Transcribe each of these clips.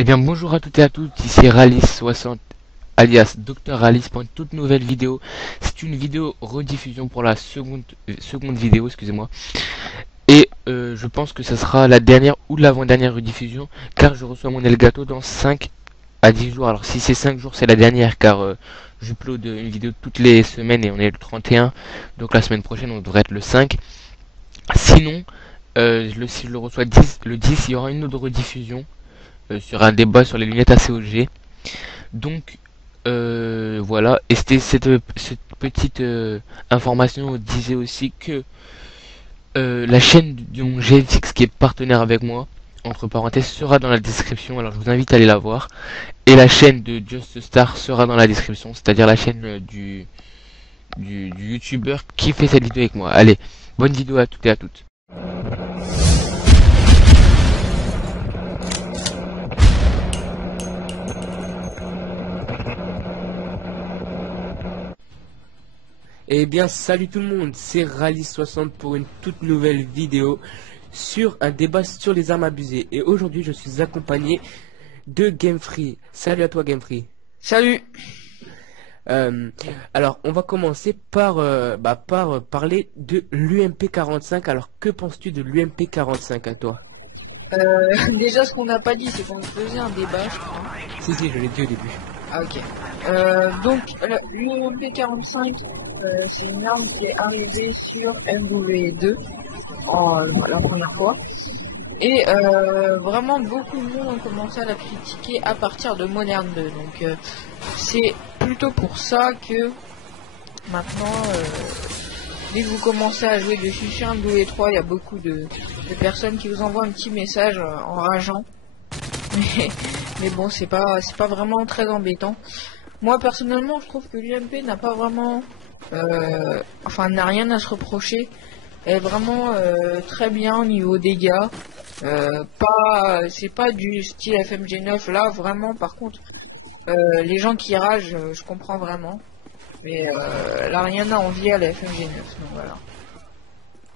Eh bien bonjour à toutes et à tous, ici Ralice60 alias Dr Ralice pour une toute nouvelle vidéo. C'est une vidéo rediffusion pour la seconde vidéo, excusez-moi. Et je pense que ça sera la dernière ou l'avant-dernière rediffusion car je reçois mon Elgato dans 5 à 10 jours. Alors si c'est 5 jours c'est la dernière car j'upload une vidéo toutes les semaines et on est le 31. Donc la semaine prochaine on devrait être le 5. Sinon, si je le reçois le 10, il y aura une autre rediffusion sur un débat sur les lunettes ACOG. Donc voilà, et c'était cette petite information disait aussi que la chaîne du GFX qui est partenaire avec moi, entre parenthèses, sera dans la description, alors je vous invite à aller la voir. Et la chaîne de Just Star sera dans la description, c'est-à-dire la chaîne du youtubeur qui fait cette vidéo avec moi. Allez, bonne vidéo à toutes et à toutes. Eh bien salut tout le monde, c'est Ralice60 pour une toute nouvelle vidéo sur un débat sur les armes abusées. Et aujourd'hui je suis accompagné de Gamefree. Salut à toi Gamefree. Salut. Alors on va commencer par, parler de l'UMP 45. Alors que penses-tu de l'UMP 45 à toi? Déjà, ce qu'on n'a pas dit, c'est qu'on faisait un débat, je crois. Si je l'ai dit au début. Ah, ok. Donc, l'UMP 45, c'est une arme qui est arrivée sur MW2 la première fois. Et vraiment, beaucoup de monde ont commencé à la critiquer à partir de Modern 2. Donc, c'est plutôt pour ça que maintenant, dès que vous commencez à jouer dessus sur MW3, il y a beaucoup de personnes qui vous envoient un petit message enrageant. Mais bon, c'est pas vraiment très embêtant. Moi personnellement, je trouve que l'UMP n'a pas vraiment, n'a rien à se reprocher. Elle est vraiment très bien au niveau dégâts. C'est pas du style FMG9 là, vraiment. Par contre, les gens qui ragent, je comprends vraiment. Mais là, rien à envier à la FMG9. Donc voilà.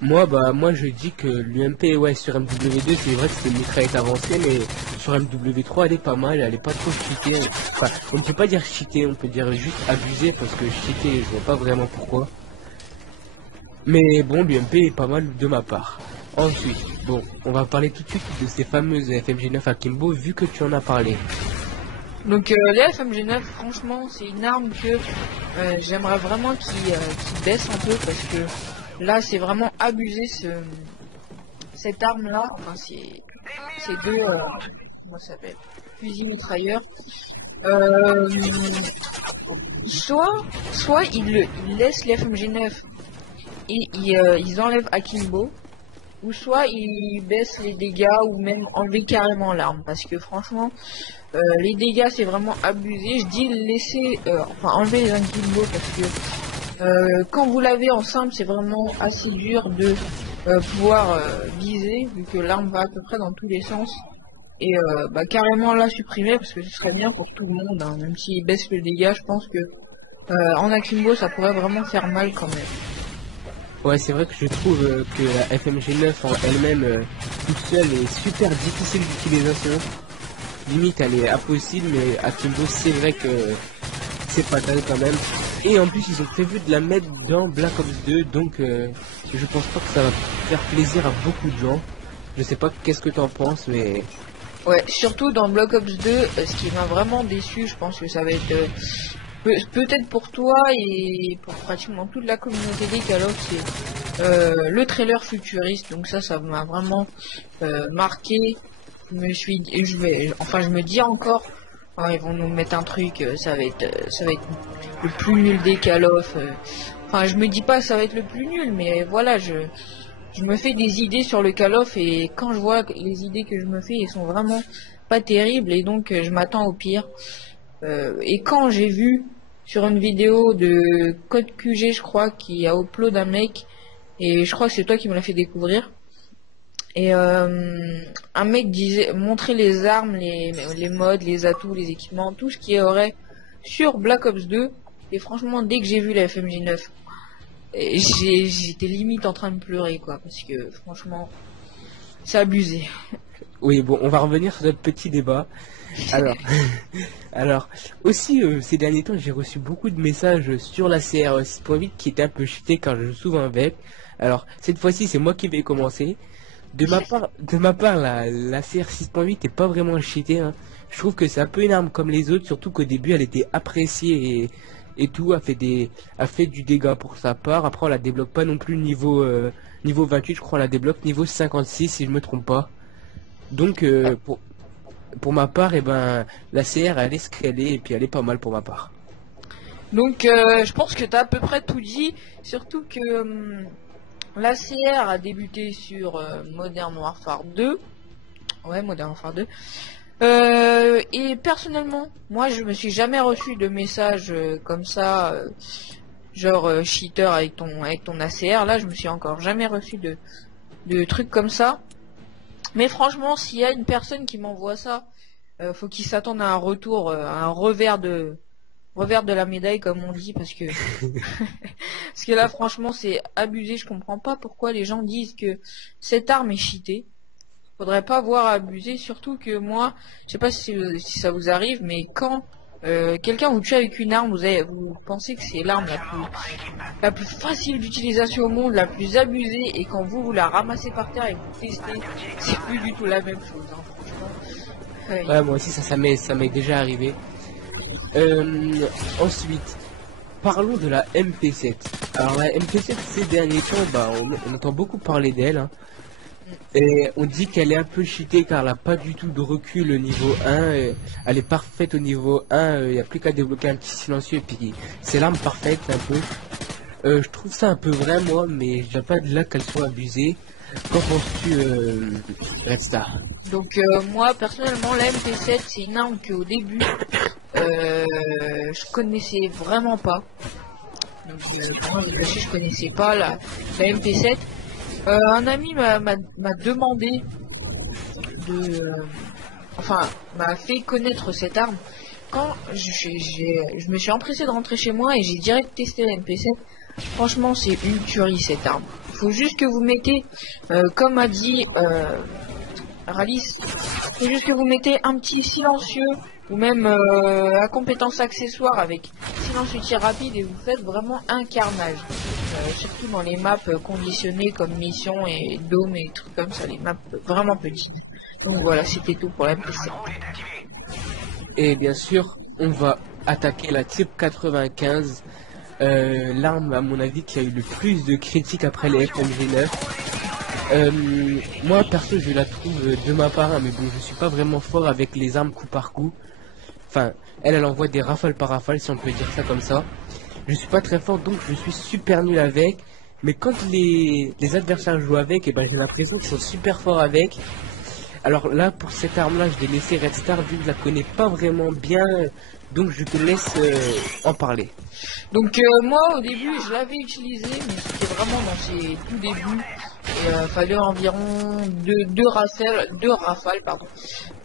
Moi je dis que l'UMP, ouais, sur MW2 c'est vrai que c'est une mitraillette avancée, mais sur MW3 elle est pas mal, elle est pas trop cheatée. Enfin, on ne peut pas dire cheatée, on peut dire juste abusée, parce que cheatée je vois pas vraiment pourquoi. Mais bon, l'UMP est pas mal de ma part. Ensuite, bon, on va parler tout de suite de ces fameuses FMG9 Akimbo, vu que tu en as parlé. Donc les FMG9, franchement, c'est une arme que j'aimerais vraiment qu'il baisse un peu, parce que là, c'est vraiment abusé cette arme-là. Enfin, c'est deux, comment ça s'appelle, fusils mitrailleurs. Soit ils laissent les FMG9 et ils enlèvent Akimbo, ou soit ils baissent les dégâts, ou même enlever carrément l'arme, parce que franchement, les dégâts c'est vraiment abusé. Je dis laisser, enlever les Akimbo, parce que quand vous l'avez en simple, c'est vraiment assez dur de pouvoir viser, vu que l'arme va à peu près dans tous les sens. Et carrément la supprimer, parce que ce serait bien pour tout le monde, hein. Même s'il baisse le dégât, je pense que en Akimbo ça pourrait vraiment faire mal quand même. Ouais, c'est vrai que je trouve que la FMG9 en elle-même, toute seule, est super difficile d'utilisation. Limite, elle est impossible, mais Akimbo, c'est vrai que c'est fatal quand même. Et en plus, ils ont prévu de la mettre dans Black Ops 2, donc je pense pas que ça va faire plaisir à beaucoup de gens. Je sais pas qu'est-ce que t'en penses, mais... Ouais, surtout dans Black Ops 2, ce qui m'a vraiment déçu, je pense que ça va être... peut-être pour toi et pour pratiquement toute la communauté des Call of, c'est le trailer futuriste. Donc ça m'a vraiment marqué. Je me dis encore, oh, ils vont nous mettre un truc, ça va être le plus nul des Call of. Enfin, je me dis pas que ça va être le plus nul, mais voilà, je me fais des idées sur le Call of, et quand je vois les idées que je me fais, elles sont vraiment pas terribles, et donc je m'attends au pire. Et quand j'ai vu sur une vidéo de Code QG, je crois, qui a upload un mec, et je crois que c'est toi qui me l'as fait découvrir, et un mec montrait les armes, les mods, les atouts, les équipements, tout ce qu'il y aurait sur Black Ops 2, et franchement, dès que j'ai vu la FMG9, j'étais limite en train de pleurer, quoi, parce que franchement, c'est abusé. Oui, bon, on va revenir sur notre petit débat. Alors, alors aussi, ces derniers temps, j'ai reçu beaucoup de messages sur la CR 6.8 qui était un peu cheaté car je joue souvent avec. Alors, cette fois-ci, c'est moi qui vais commencer. De ma part, la CR 6.8 est pas vraiment cheatée, hein. Je trouve que c'est un peu une arme comme les autres, surtout qu'au début, elle était appréciée et tout, a fait du dégât pour sa part. Après, on la débloque pas non plus niveau 28, je crois, on la débloque niveau 56 si je me trompe pas. Donc, pour ma part, eh ben, la CR, elle est ce qu'elle est, et puis elle est pas mal pour ma part. Donc je pense que tu as à peu près tout dit, surtout que la CR a débuté sur Modern Warfare 2. Ouais, Modern Warfare 2. Et personnellement, moi je me suis jamais reçu de message comme ça, genre cheater avec ton ACR. Là, je me suis encore jamais reçu de trucs comme ça. Mais franchement, s'il y a une personne qui m'envoie ça, faut qu'il s'attende à un retour, à un revers de la médaille comme on dit, parce que parce que là franchement c'est abusé. Je comprends pas pourquoi les gens disent que cette arme est cheatée. Faudrait pas voir abuser, surtout que moi, je sais pas si ça vous arrive, mais quand quelqu'un vous tue avec une arme, vous pensez que c'est l'arme la plus facile d'utilisation au monde, la plus abusée, et quand vous la ramassez par terre et vous testez, c'est plus du tout la même chose, hein, franchement. Ouais, moi aussi, ça m'est déjà arrivé. Ensuite, parlons de la MP7. Alors la MP7, ces derniers temps, bah, on entend beaucoup parler d'elle, hein. Et on dit qu'elle est un peu cheatée car elle n'a pas du tout de recul au niveau 1. Elle est parfaite au niveau 1, il n'y a plus qu'à débloquer un petit silencieux et puis c'est l'arme parfaite un peu. Je trouve ça un peu vrai moi, mais je viens pas de là qu'elle soit abusée. Qu'en penses-tu, Red Star? Donc moi personnellement la MP7 c'est une arme qu'au début je connaissais vraiment pas. Donc je connaissais pas la MP7. Un ami m'a demandé m'a fait connaître cette arme. Quand je me suis empressé de rentrer chez moi et j'ai direct testé la MP7. Franchement, c'est une tuerie cette arme. Il faut juste que vous mettez, comme a dit Ralice, il faut juste que vous mettez un petit silencieux ou même à compétence accessoire avec silencieux tir rapide et vous faites vraiment un carnage. Surtout dans les maps conditionnées comme mission et dôme et trucs comme ça, les maps vraiment petites. Donc voilà, c'était tout pour la PC. Et bien sûr, on va attaquer la Type 95, l'arme à mon avis qui a eu le plus de critiques après les FMG9. Moi perso je la trouve de ma part, hein, mais bon je suis pas vraiment fort avec les armes coup par coup. Enfin, elle envoie des rafales par rafale si on peut dire ça comme ça. Je suis pas très fort donc je suis super nul avec. Mais quand les adversaires jouent avec, et ben j'ai l'impression qu'ils sont super forts avec. Alors là pour cette arme là je vais laisser Red Star vu que je la connais pas vraiment bien. Donc je te laisse en parler. Donc moi au début je l'avais utilisé mais c'était vraiment dans ses tout débuts. Et fallait environ deux rafales pardon,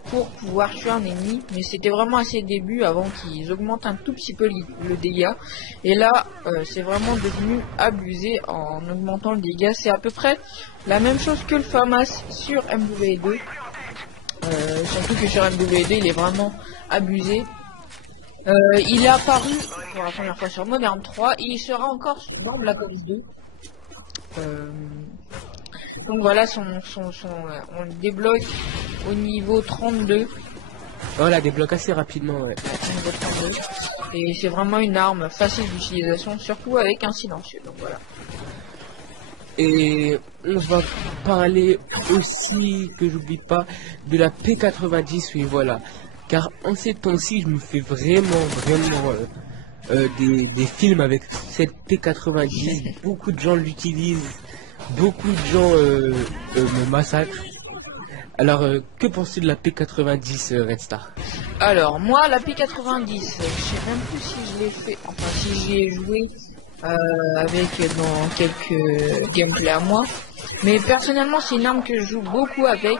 pour pouvoir tuer un ennemi, mais c'était vraiment à ses débuts avant qu'ils augmentent un tout petit peu le dégât. Et là c'est vraiment devenu abusé en augmentant le dégât. C'est à peu près la même chose que le FAMAS sur MW2, surtout que sur MW2 il est vraiment abusé. Il est apparu pour la première fois sur Modern 3 et il sera encore dans Black Ops 2. Donc voilà, on le débloque au niveau 32. On la débloque assez rapidement, ouais. Au niveau 32. Et c'est vraiment une arme facile d'utilisation, surtout avec un silencieux. Donc voilà. Et on va parler aussi, que j'oublie pas, de la P90, oui voilà. Car en ces temps-ci, je me fais vraiment des films avec cette P90. Beaucoup de gens l'utilisent, beaucoup de gens me massacrent. Alors, que penses-tu de la P90, Red Star? Alors, moi, la P90, je sais même plus si je l'ai fait, enfin si j'y ai joué avec dans quelques gameplays à moi. Mais personnellement, c'est une arme que je joue beaucoup avec.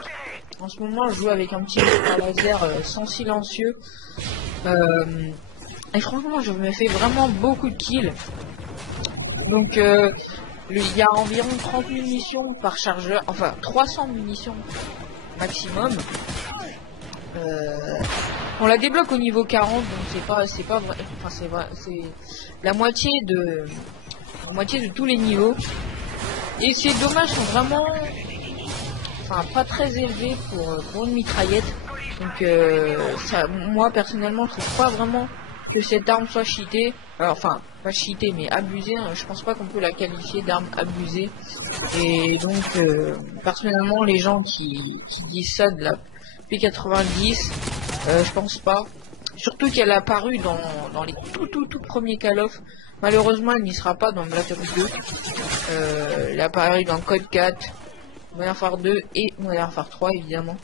En ce moment, je joue avec un petit laser sans silencieux. Et franchement, je me fais vraiment beaucoup de kills. Donc, il y a environ 30 munitions par chargeur. Enfin, 300 munitions maximum. On la débloque au niveau 40, donc c'est pas vrai, enfin c'est vrai, c'est la moitié de tous les niveaux. Et ces dommages sont vraiment, enfin pas très élevés pour une mitraillette. Donc ça, moi personnellement, je trouve pas vraiment que cette arme soit cheatée. Alors, enfin pas cheatée, mais abusée. Hein. Je pense pas qu'on peut la qualifier d'arme abusée. Et donc personnellement, les gens qui disent ça de la P90, je pense pas. Surtout qu'elle a apparu dans les tout premiers Call of. Malheureusement, elle n'y sera pas dans Black Ops 2. Elle a apparu dans Code 4, Modern Warfare 2 et Modern Warfare 3 évidemment.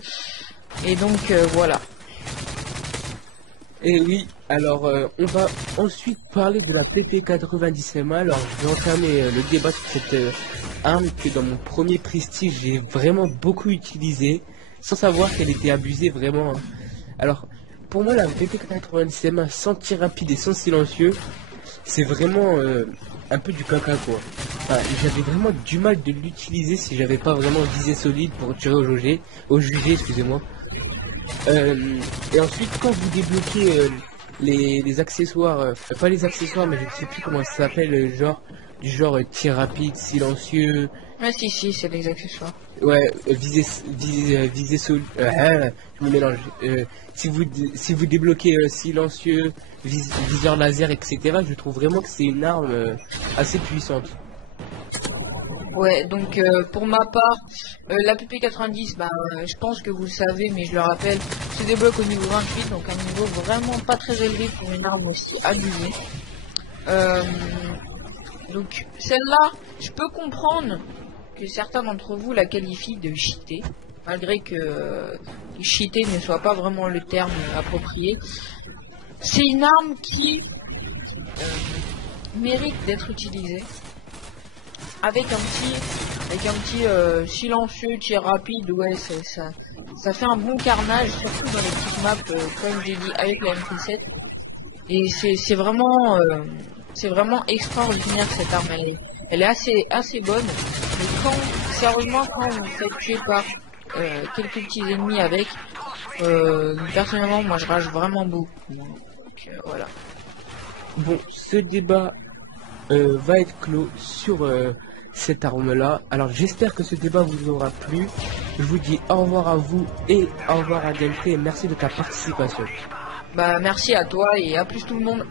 Et donc voilà. Et oui, alors on va ensuite parler de la PP90MA. Alors je vais entamer le débat sur cette arme que dans mon premier prestige j'ai vraiment beaucoup utilisé, sans savoir qu'elle était abusée vraiment. Hein. Alors pour moi la PP90MA sans tir rapide et sans silencieux, c'est vraiment un peu du caca quoi. Enfin, j'avais vraiment du mal de l'utiliser si j'avais pas vraiment visé solide pour tirer au jugé, excusez-moi. Et ensuite quand vous débloquez les accessoires, pas les accessoires mais je ne sais plus comment ça s'appelle, du genre tir rapide, silencieux. Ah si, c'est les accessoires. Ouais, viser solide, je me mélange. Si vous débloquez silencieux, viseur laser, etc., je trouve vraiment que c'est une arme assez puissante. Ouais, donc pour ma part, la PP90, bah, je pense que vous le savez, mais je le rappelle, se débloque au niveau 28, donc un niveau vraiment pas très élevé pour une arme aussi abusée. Donc celle-là, je peux comprendre que certains d'entre vous la qualifient de cheatée, malgré que cheater ne soit pas vraiment le terme approprié. C'est une arme qui mérite d'être utilisée. Avec un petit silencieux, tir rapide, ouais, ça fait un bon carnage, surtout dans les petites maps, comme j'ai dit, avec la MP7. Et c'est vraiment extraordinaire cette arme. Elle est assez bonne. Mais sérieusement, quand vous faites tuer par quelques petits ennemis avec, personnellement, moi je rage vraiment beaucoup. Donc voilà. Bon, ce débat va être clos sur cette arme-là. Alors j'espère que ce débat vous aura plu. Je vous dis au revoir à vous et au revoir à Delphi et merci de ta participation. Bah merci à toi et à plus tout le monde.